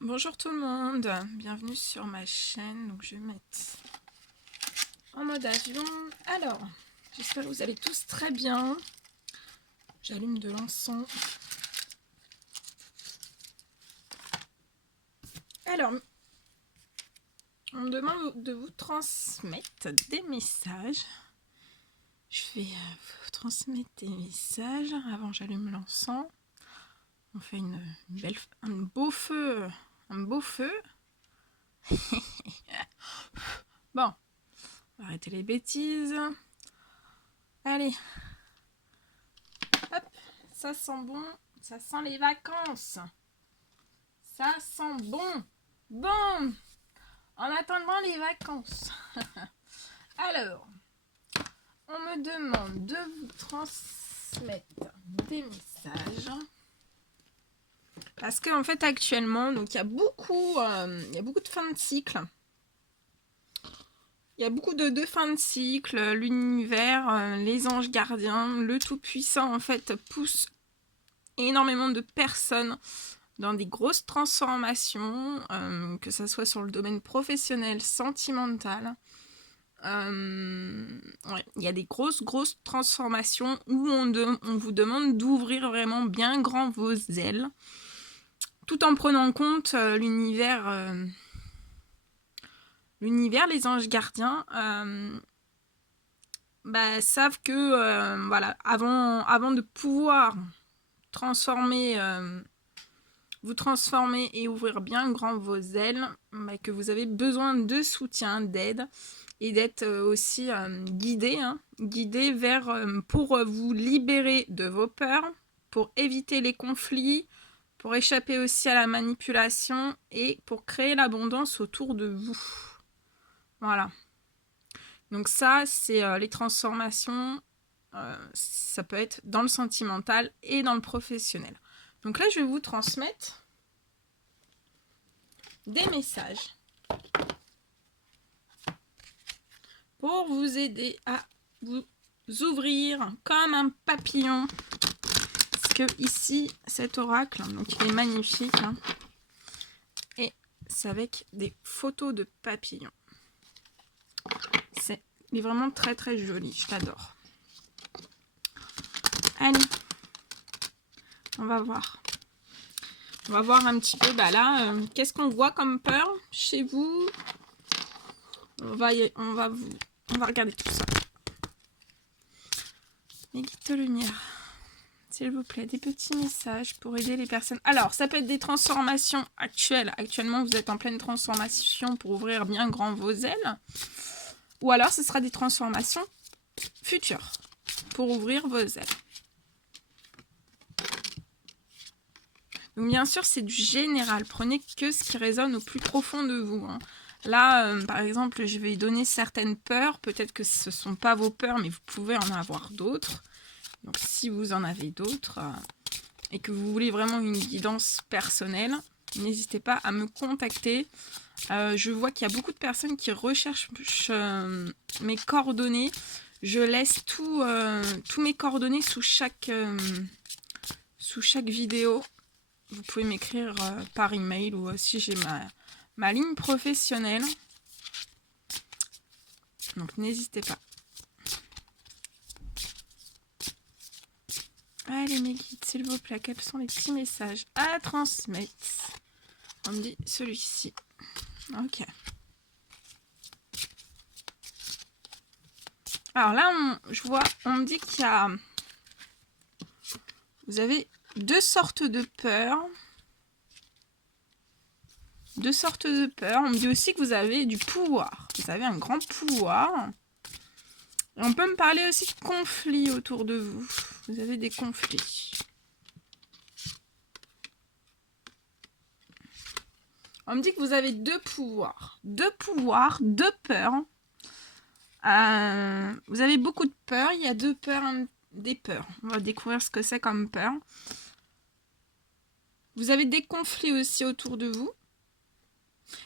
Bonjour tout le monde, bienvenue sur ma chaîne. Donc je vais mettre en mode avion. Alors, j'espère que vous allez tous très bien. J'allume de l'encens. Alors, on me demande de vous transmettre des messages. Je vais vous transmettre des messages. Avant, j'allume l'encens. On fait un beau feu. Un beau feu. Bon, arrêtez les bêtises. Allez. Hop, ça sent bon. Ça sent les vacances. Ça sent bon. Bon. En attendant les vacances. Alors, on me demande de vous transmettre des messages. Parce qu'en fait, actuellement, donc il y a beaucoup de fins de cycle. Il y a beaucoup de fins de cycle. L'univers, les anges gardiens, le Tout-Puissant, en fait, pousse énormément de personnes dans des grosses transformations, que ce soit sur le domaine professionnel, sentimental. Ouais, il y a des grosses transformations où on vous demande d'ouvrir vraiment bien grand vos ailes, tout en prenant en compte l'univers, les anges gardiens savent que voilà, avant de pouvoir vous transformer et ouvrir bien grand vos ailes, que vous avez besoin de soutien, d'aide, et d'être aussi guidé vers pour vous libérer de vos peurs, pour éviter les conflits, pour échapper aussi à la manipulation et pour créer l'abondance autour de vous. Voilà. Donc ça, c'est les transformations, ça peut être dans le sentimental et dans le professionnel. Donc là, je vais vous transmettre des messages pour vous aider à vous ouvrir comme un papillon. Parce que ici, cet oracle, donc il est magnifique, hein, et c'est avec des photos de papillons. Il est vraiment très très joli, je l'adore. Allez, on va voir. On va voir un petit peu, là, qu'est-ce qu'on voit comme peur chez vous. On va regarder tout ça. Les guides de lumière, s'il vous plaît, des petits messages pour aider les personnes. Alors, ça peut être des transformations actuelles. Actuellement, vous êtes en pleine transformation pour ouvrir bien grand vos ailes. Ou alors, ce sera des transformations futures pour ouvrir vos ailes. Donc, bien sûr, c'est du général. Prenez que ce qui résonne au plus profond de vous, hein. Là, par exemple, je vais donner certaines peurs. Peut-être que ce ne sont pas vos peurs, mais vous pouvez en avoir d'autres. Donc, si vous en avez d'autres et que vous voulez vraiment une guidance personnelle, n'hésitez pas à me contacter. Je vois qu'il y a beaucoup de personnes qui recherchent mes coordonnées. Je laisse tous mes coordonnées sous chaque vidéo. Vous pouvez m'écrire par email ou si j'ai ma ligne professionnelle. Donc n'hésitez pas. Allez mes guides, s'il vous plaît, quels sont les petits messages à transmettre? On me dit celui-ci. Ok. Alors là, on me dit qu'il y a... Vous avez deux sortes de peurs. Deux sortes de peurs. On me dit aussi que vous avez du pouvoir. Vous avez un grand pouvoir. Et on peut me parler aussi de conflits autour de vous. Vous avez des conflits. On me dit que vous avez deux pouvoirs. Deux pouvoirs, deux peurs. Vous avez beaucoup de peurs. Il y a deux peurs, des peurs. On va découvrir ce que c'est comme peur. Vous avez des conflits aussi autour de vous.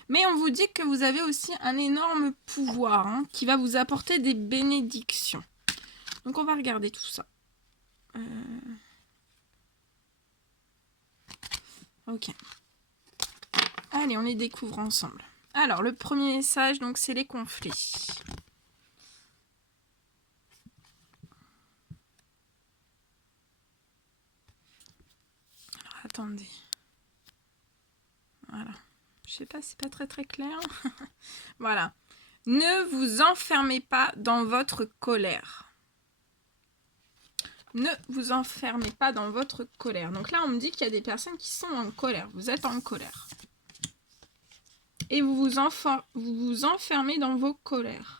Mais on vous dit que vous avez aussi un énorme pouvoir, hein, qui va vous apporter des bénédictions. Donc on va regarder tout ça. Ok. Allez, on les découvre ensemble. Alors, le premier message, donc, c'est les conflits. Alors, attendez. Voilà. Je sais pas, c'est pas très clair. Voilà. Ne vous enfermez pas dans votre colère. Ne vous enfermez pas dans votre colère. Donc là, on me dit qu'il y a des personnes qui sont en colère. Vous êtes en colère. Et vous vous enfermez dans vos colères.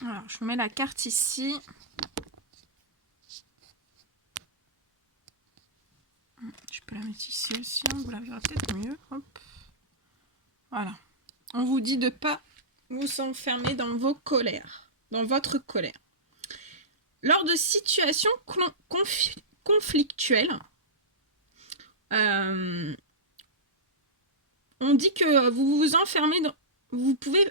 Alors, je vous mets la carte ici. Je peux la mettre ici aussi, vous la verrez peut-être mieux. Hop. Voilà. On vous dit de ne pas vous enfermer dans vos colères, dans votre colère. Lors de situations conflictuelles, on dit que vous vous enfermez vous pouvez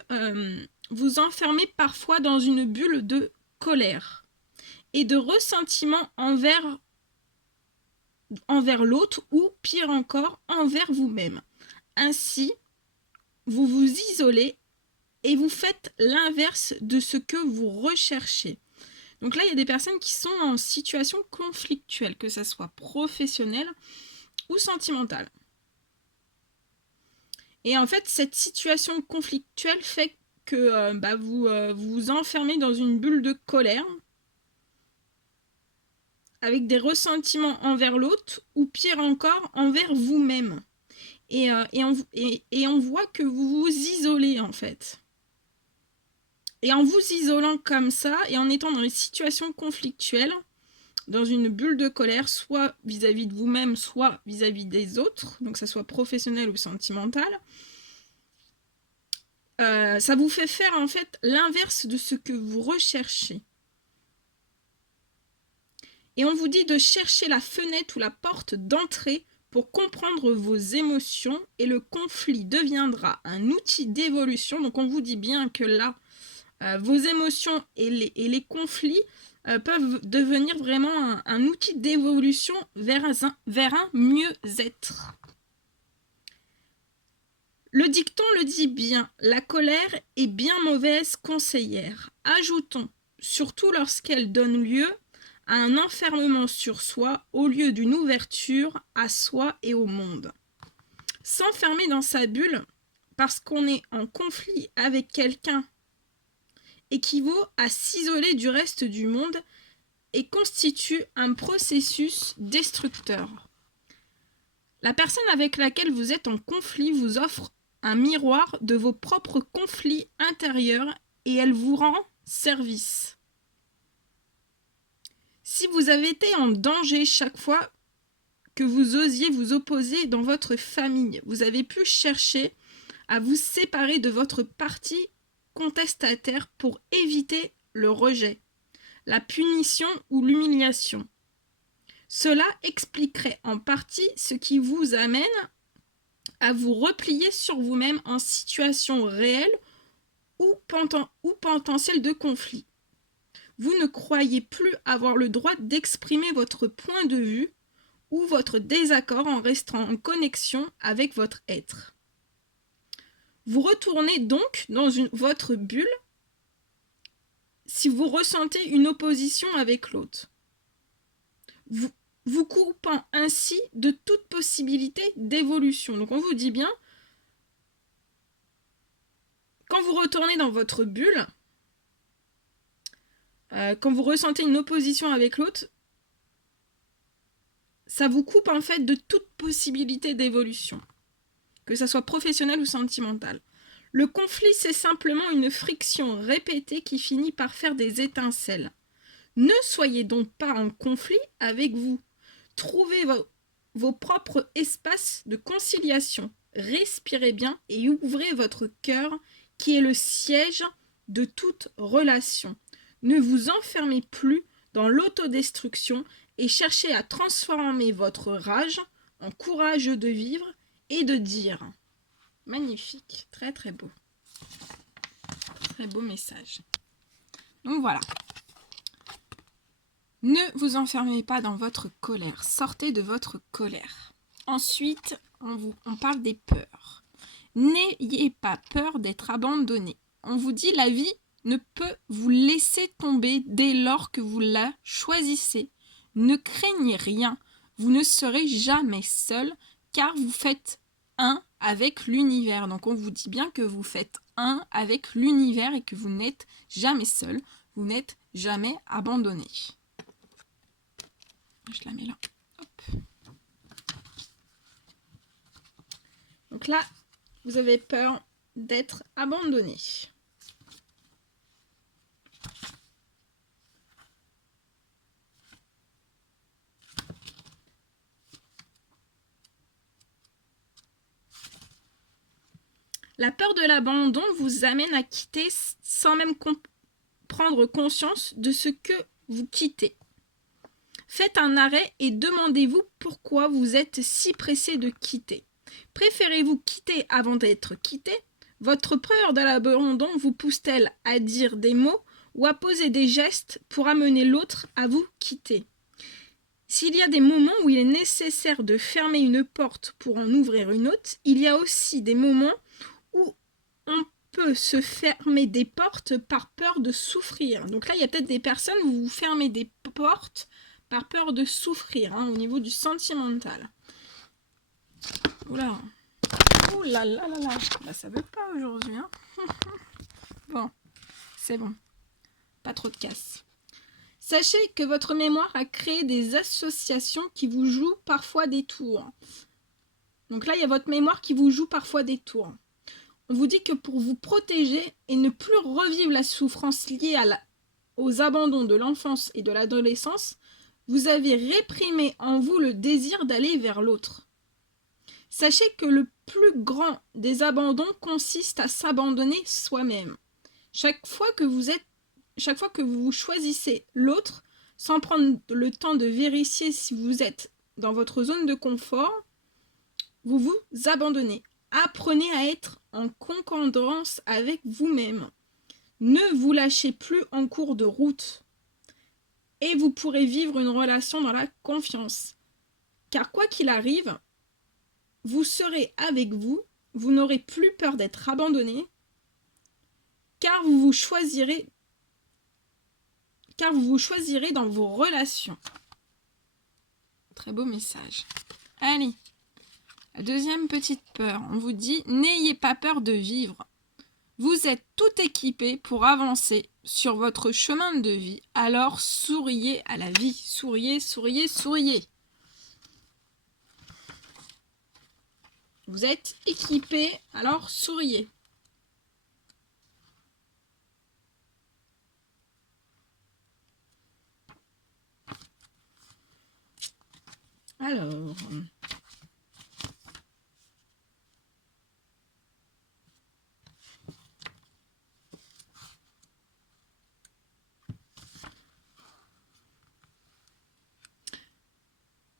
vous enfermer parfois dans une bulle de colère et de ressentiment envers l'autre ou, pire encore, envers vous-même. Ainsi, vous vous isolez et vous faites l'inverse de ce que vous recherchez. Donc là, il y a des personnes qui sont en situation conflictuelle, que ce soit professionnelle ou sentimentale. Et en fait, cette situation conflictuelle fait que vous vous enfermez dans une bulle de colère avec des ressentiments envers l'autre ou pire encore, envers vous-même. Et on voit que vous vous isolez en fait. Et en vous isolant comme ça et en étant dans les situations conflictuelles, dans une bulle de colère, soit vis-à-vis de vous-même, soit vis-à-vis des autres, donc que ça soit professionnel ou sentimental, ça vous fait faire en fait l'inverse de ce que vous recherchez. Et on vous dit de chercher la fenêtre ou la porte d'entrée pour comprendre vos émotions et le conflit deviendra un outil d'évolution. Donc on vous dit bien que là, vos émotions et les conflits peuvent devenir vraiment un outil d'évolution vers un mieux-être. Le dicton le dit bien, la colère est bien mauvaise conseillère. Ajoutons, surtout lorsqu'elle donne lieu à un enfermement sur soi au lieu d'une ouverture à soi et au monde. S'enfermer dans sa bulle parce qu'on est en conflit avec quelqu'un équivaut à s'isoler du reste du monde et constitue un processus destructeur. La personne avec laquelle vous êtes en conflit vous offre un miroir de vos propres conflits intérieurs et elle vous rend service. Si vous avez été en danger chaque fois que vous osiez vous opposer dans votre famille, vous avez pu chercher à vous séparer de votre parti contestataire pour éviter le rejet, la punition ou l'humiliation. Cela expliquerait en partie ce qui vous amène à vous replier sur vous-même en situation réelle ou potentielle de conflit. Vous ne croyez plus avoir le droit d'exprimer votre point de vue ou votre désaccord en restant en connexion avec votre être. Vous retournez donc dans votre bulle si vous ressentez une opposition avec l'autre, vous coupant ainsi de toute possibilité d'évolution. Donc on vous dit bien, quand vous retournez dans votre bulle, quand vous ressentez une opposition avec l'autre, ça vous coupe en fait de toute possibilité d'évolution, que ça soit professionnel ou sentimental. Le conflit, c'est simplement une friction répétée qui finit par faire des étincelles. Ne soyez donc pas en conflit avec vous. Trouvez vos propres espaces de conciliation. Respirez bien et ouvrez votre cœur qui est le siège de toute relation. Ne vous enfermez plus dans l'autodestruction et cherchez à transformer votre rage en courage de vivre et de dire. Magnifique, très très beau. Très beau message. Donc voilà. Ne vous enfermez pas dans votre colère. Sortez de votre colère. Ensuite, on parle des peurs. N'ayez pas peur d'être abandonné. On vous dit la vie ne peut vous laisser tomber dès lors que vous la choisissez. Ne craignez rien. Vous ne serez jamais seul car vous faites un avec l'univers. Donc on vous dit bien que vous faites un avec l'univers et que vous n'êtes jamais seul. Vous n'êtes jamais abandonné. Je la mets là. Hop. Donc là, vous avez peur d'être abandonné. La peur de l'abandon vous amène à quitter sans même prendre conscience de ce que vous quittez. Faites un arrêt et demandez-vous pourquoi vous êtes si pressé de quitter. Préférez-vous quitter avant d'être quitté? Votre peur de l'abandon vous pousse-t-elle à dire des mots ou à poser des gestes pour amener l'autre à vous quitter? S'il y a des moments où il est nécessaire de fermer une porte pour en ouvrir une autre, il y a aussi des moments où on peut se fermer des portes par peur de souffrir. Donc là, il y a peut-être des personnes où vous fermez des portes par peur de souffrir, au niveau du sentimental. Oula. Ouh là là là là. Bah, ça veut pas aujourd'hui. Bon, c'est bon. Pas trop de casse. Sachez que votre mémoire a créé des associations qui vous jouent parfois des tours. Donc là, il y a votre mémoire qui vous joue parfois des tours. On vous dit que pour vous protéger et ne plus revivre la souffrance liée aux abandons de l'enfance et de l'adolescence, vous avez réprimé en vous le désir d'aller vers l'autre. Sachez que le plus grand des abandons consiste à s'abandonner soi-même. Chaque fois que vous choisissez l'autre, sans prendre le temps de vérifier si vous êtes dans votre zone de confort, vous vous abandonnez. Apprenez à être en concordance avec vous-même. Ne vous lâchez plus en cours de route. Et vous pourrez vivre une relation dans la confiance. Car quoi qu'il arrive, vous serez avec vous, vous n'aurez plus peur d'être abandonné, car vous vous choisirez dans vos relations. Très beau message. Allez, la deuxième petite peur, on vous dit, n'ayez pas peur de vivre. Vous êtes tout équipé pour avancer sur votre chemin de vie, alors souriez à la vie. Souriez, souriez, souriez. Vous êtes équipé, alors souriez. Alors...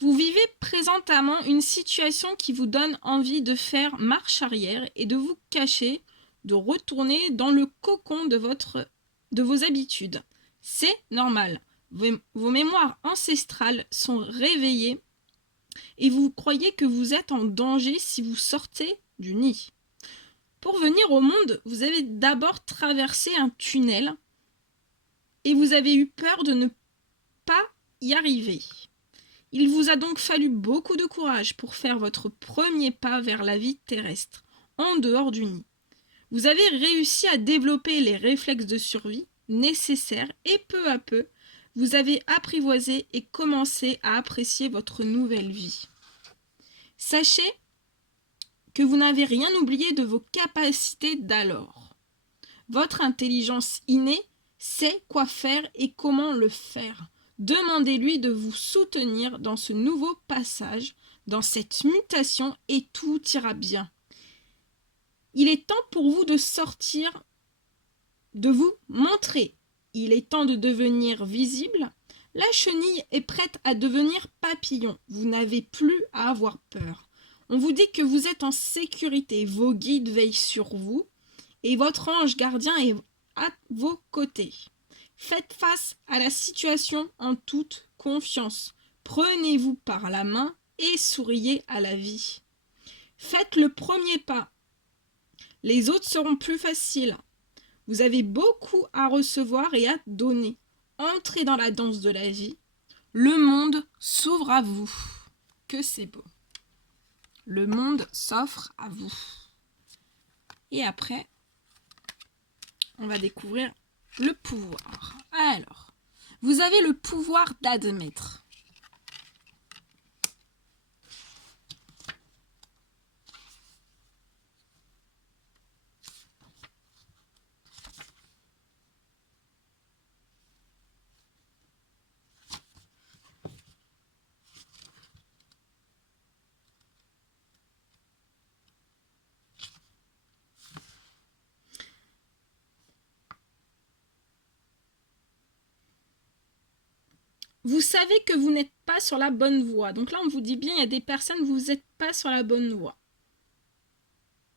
Vous vivez présentement une situation qui vous donne envie de faire marche arrière et de vous cacher, de retourner dans le cocon de vos habitudes. C'est normal. Vos mémoires ancestrales sont réveillées et vous croyez que vous êtes en danger si vous sortez du nid. Pour venir au monde, vous avez d'abord traversé un tunnel et vous avez eu peur de ne pas y arriver. Il vous a donc fallu beaucoup de courage pour faire votre premier pas vers la vie terrestre, en dehors du nid. Vous avez réussi à développer les réflexes de survie nécessaires et peu à peu, vous avez apprivoisé et commencé à apprécier votre nouvelle vie. Sachez que vous n'avez rien oublié de vos capacités d'alors. Votre intelligence innée sait quoi faire et comment le faire. Demandez-lui de vous soutenir dans ce nouveau passage, dans cette mutation, et tout ira bien. Il est temps pour vous de sortir de vous montrer. Il est temps de devenir visible. La chenille est prête à devenir papillon. Vous n'avez plus à avoir peur. On vous dit que vous êtes en sécurité. Vos guides veillent sur vous et votre ange gardien est à vos côtés. Faites face à la situation en toute confiance. Prenez-vous par la main et souriez à la vie. Faites le premier pas. Les autres seront plus faciles. Vous avez beaucoup à recevoir et à donner. Entrez dans la danse de la vie. Le monde s'ouvre à vous. Que c'est beau. Le monde s'offre à vous. Et après, on va découvrir le pouvoir. Alors, vous avez le pouvoir d'admettre. Vous savez que vous n'êtes pas sur la bonne voie. Donc là, on vous dit bien, il y a des personnes, vous n'êtes pas sur la bonne voie.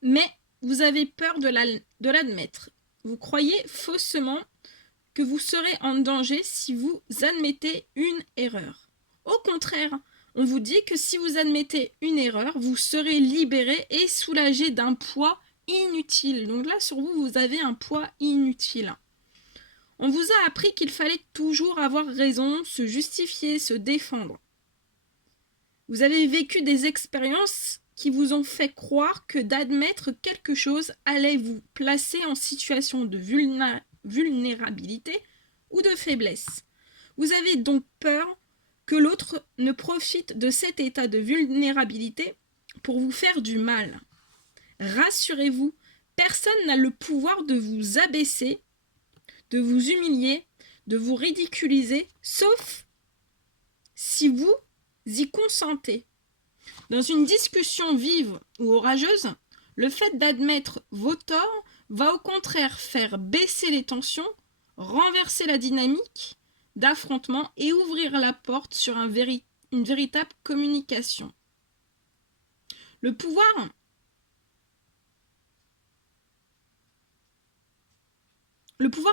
Mais vous avez peur de l'admettre. Vous croyez faussement que vous serez en danger si vous admettez une erreur. Au contraire, on vous dit que si vous admettez une erreur, vous serez libéré et soulagé d'un poids inutile. Donc là, sur vous, vous avez un poids inutile. On vous a appris qu'il fallait toujours avoir raison, se justifier, se défendre. Vous avez vécu des expériences qui vous ont fait croire que d'admettre quelque chose allait vous placer en situation de vulnérabilité ou de faiblesse. Vous avez donc peur que l'autre ne profite de cet état de vulnérabilité pour vous faire du mal. Rassurez-vous, personne n'a le pouvoir de vous abaisser, de vous humilier, de vous ridiculiser, sauf si vous y consentez. Dans une discussion vive ou orageuse, le fait d'admettre vos torts va au contraire faire baisser les tensions, renverser la dynamique d'affrontement et ouvrir la porte sur une véritable communication. Le pouvoir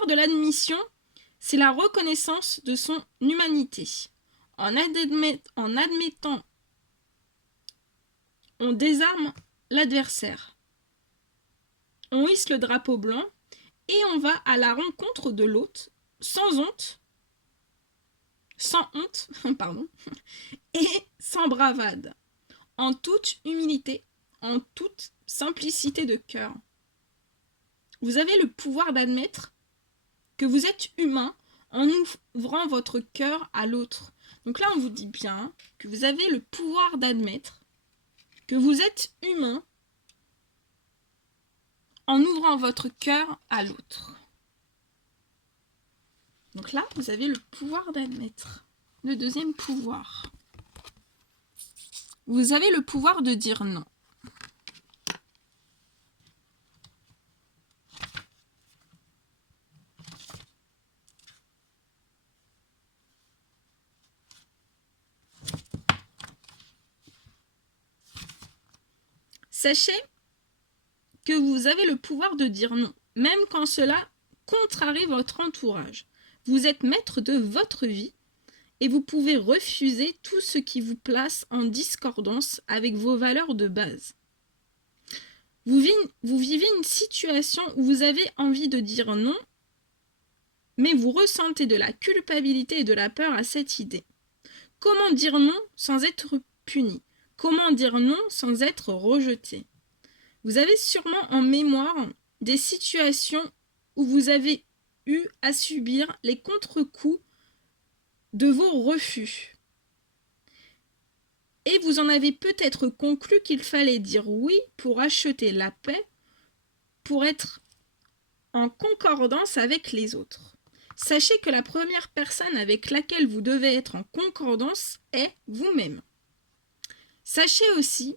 de l'admission, c'est la reconnaissance de son humanité. En admettant, on désarme l'adversaire. On hisse le drapeau blanc et on va à la rencontre de l'autre sans honte, et sans bravade, en toute humilité, en toute simplicité de cœur. Vous avez le pouvoir d'admettre que vous êtes humain en ouvrant votre cœur à l'autre. Donc là, on vous dit bien que vous avez le pouvoir d'admettre que vous êtes humain en ouvrant votre cœur à l'autre. Donc là, vous avez le pouvoir d'admettre. Le deuxième pouvoir. Vous avez le pouvoir de dire non. Sachez que vous avez le pouvoir de dire non, même quand cela contrarie votre entourage. Vous êtes maître de votre vie et vous pouvez refuser tout ce qui vous place en discordance avec vos valeurs de base. Vous vivez une situation où vous avez envie de dire non, mais vous ressentez de la culpabilité et de la peur à cette idée. Comment dire non sans être puni ? Comment dire non sans être rejeté ? Vous avez sûrement en mémoire des situations où vous avez eu à subir les contre-coups de vos refus. Et vous en avez peut-être conclu qu'il fallait dire oui pour acheter la paix, pour être en concordance avec les autres. Sachez que la première personne avec laquelle vous devez être en concordance est vous-même. Sachez aussi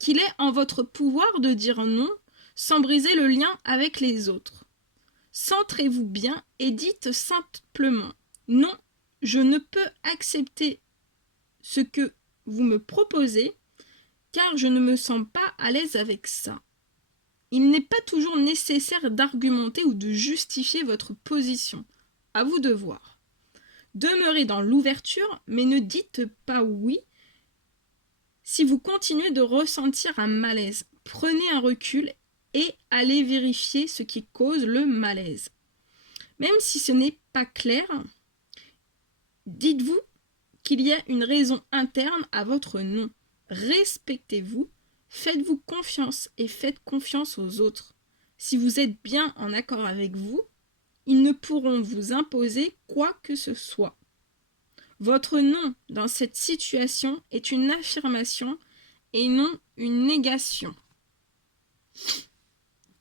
qu'il est en votre pouvoir de dire non sans briser le lien avec les autres. Centrez-vous bien et dites simplement « Non, je ne peux accepter ce que vous me proposez car je ne me sens pas à l'aise avec ça. » Il n'est pas toujours nécessaire d'argumenter ou de justifier votre position. À vous de voir. Demeurez dans l'ouverture, mais ne dites pas oui si vous continuez de ressentir un malaise. Prenez un recul et allez vérifier ce qui cause le malaise. Même si ce n'est pas clair, dites-vous qu'il y a une raison interne à votre non. Respectez-vous, faites-vous confiance et faites confiance aux autres. Si vous êtes bien en accord avec vous, ils ne pourront vous imposer quoi que ce soit. Votre non dans cette situation est une affirmation et non une négation.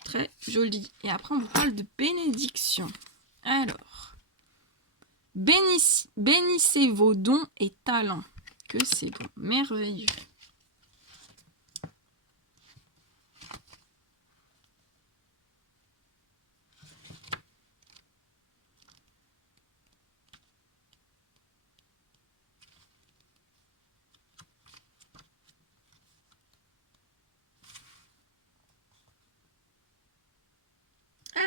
Très joli. Et après, on vous parle de bénédiction. Alors, bénissez vos dons et talents. Que c'est bon, merveilleux.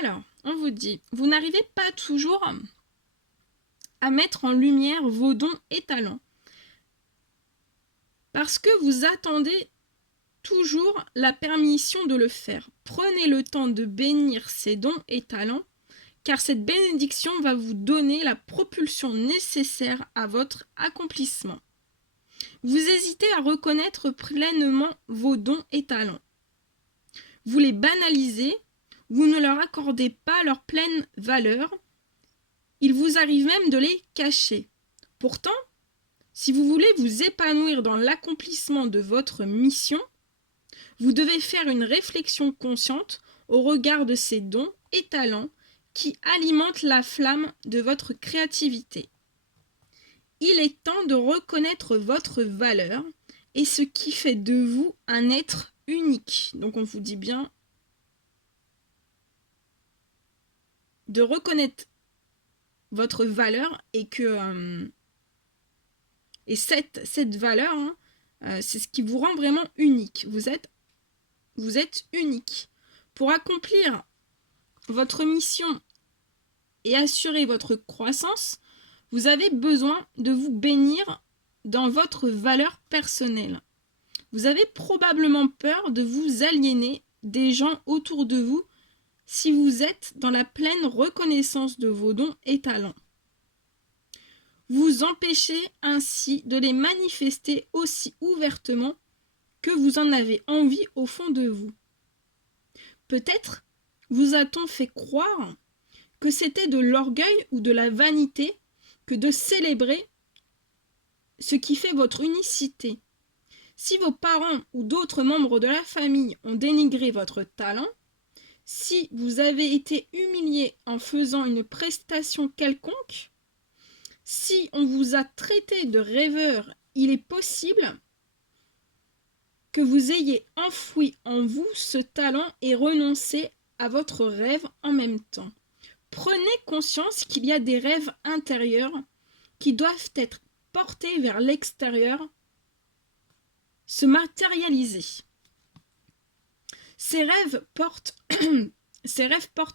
Alors, on vous dit, vous n'arrivez pas toujours à mettre en lumière vos dons et talents. Parce que vous attendez toujours la permission de le faire. Prenez le temps de bénir ces dons et talents, car cette bénédiction va vous donner la propulsion nécessaire à votre accomplissement. Vous hésitez à reconnaître pleinement vos dons et talents. Vous les banalisez, vous ne leur accordez pas leur pleine valeur, il vous arrive même de les cacher. Pourtant, si vous voulez vous épanouir dans l'accomplissement de votre mission, vous devez faire une réflexion consciente au regard de ces dons et talents qui alimentent la flamme de votre créativité. Il est temps de reconnaître votre valeur et ce qui fait de vous un être unique. Donc on vous dit bien de reconnaître votre valeur et que cette valeur, c'est ce qui vous rend vraiment unique. Vous êtes unique. Pour accomplir votre mission et assurer votre croissance, vous avez besoin de vous bénir dans votre valeur personnelle. Vous avez probablement peur de vous aliéner des gens autour de vous si vous êtes dans la pleine reconnaissance de vos dons et talents. Vous empêchez ainsi de les manifester aussi ouvertement que vous en avez envie au fond de vous. Peut-être vous a-t-on fait croire que c'était de l'orgueil ou de la vanité que de célébrer ce qui fait votre unicité. Si vos parents ou d'autres membres de la famille ont dénigré votre talent, si vous avez été humilié en faisant une prestation quelconque, si on vous a traité de rêveur, il est possible que vous ayez enfoui en vous ce talent et renoncé à votre rêve en même temps. Prenez conscience qu'il y a des rêves intérieurs qui doivent être portés vers l'extérieur, se matérialiser. Ces rêves portent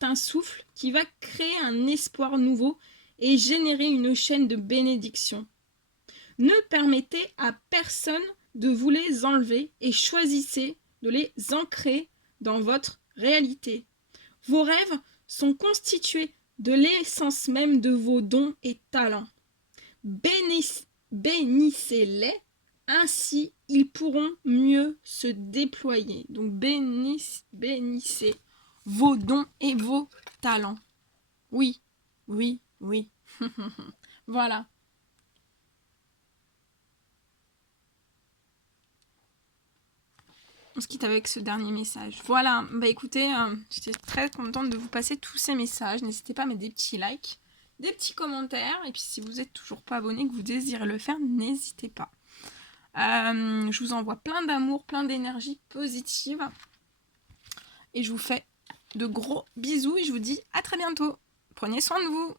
un souffle qui va créer un espoir nouveau et générer une chaîne de bénédictions. Ne permettez à personne de vous les enlever et choisissez de les ancrer dans votre réalité. Vos rêves sont constitués de l'essence même de vos dons et talents. Bénissez-les, ainsi ils pourront mieux se déployer. Donc bénissez vos dons et vos talents. Oui, oui, oui. Voilà. On se quitte avec ce dernier message. Voilà, bah écoutez, j'étais très contente de vous passer tous ces messages. N'hésitez pas à mettre des petits likes, des petits commentaires. Et puis si vous n'êtes toujours pas abonné, que vous désirez le faire, n'hésitez pas. Je vous envoie plein d'amour, plein d'énergie positive. Et je vous fais de gros bisous et je vous dis à très bientôt. Prenez soin de vous.